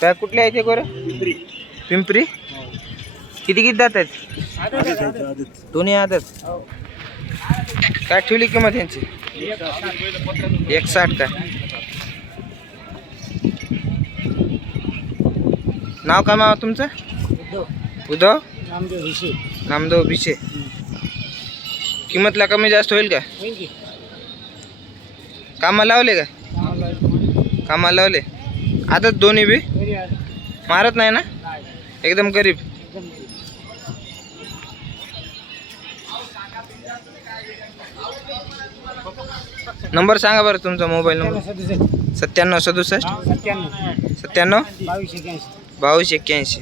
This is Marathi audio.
काय कुठले आहे ते गोरे? पिंपरी. किती किती जात आहेत? दोन्ही आदत. काय ठेवली किंमत यांची? 160 काय? नाव काय मावा तुमचं? उद्धव नामदेव भिशे. किंमतला कमी जास्त होईल का? कामाला लावले का? कामाला लावले. आदत दोन्ही बी मारत नाही ना? एकदम गरीब. नंबर सांगा बरं तुमचा मोबाईल नंबर. 97 67 97 22 81.